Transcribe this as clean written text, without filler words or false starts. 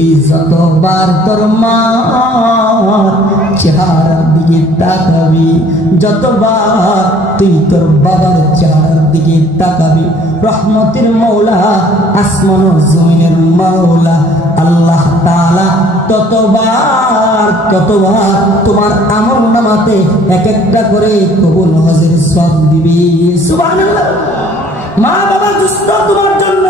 তুই যতবার তোর মা চেহারার দিকে তাকাবি, যতবার তুই তোর বাবার চেহারার দিকে তাকাবি, রহমতের মৌলা আসমান ও জমিনের মৌলা আল্লাহ তাআলা ততবার তোমার আমল নামাতে এক একটা করে কবুল হজের সওয়াব দিবি। সুবহানাল্লাহ। মা বাবা দুষ্ট তোমার জন্য